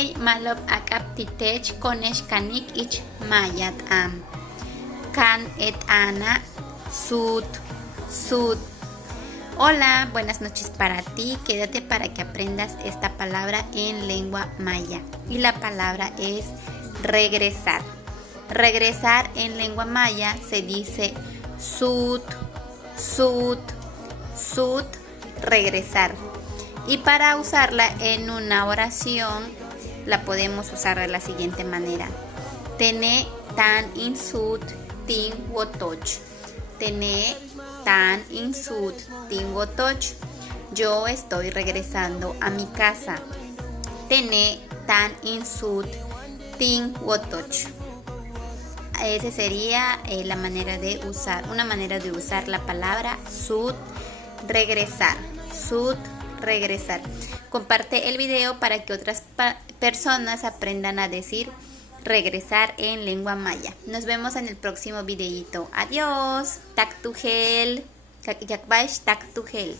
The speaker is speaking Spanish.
Hey, malop akap titech konesh kanik ich mayat am. Kan et ana sud. Hola, buenas noches para ti. Quédate para que aprendas esta palabra en lengua maya. Y la palabra es regresar. Regresar en lengua maya se dice sud, regresar. Y para usarla en una oración, la podemos usar de la siguiente manera. Tene tan insud tin wotoch. Tene tan insud tin wotoch. Yo estoy regresando a mi casa. Tene tan insud tin wotoch. Esa sería una manera de usar la palabra sud, regresar. Sud, regresar. Comparte el video para que otras personas aprendan a decir regresar en lengua maya. Nos vemos en el próximo videito. Adiós. Tak tu gel. Tak tu gel.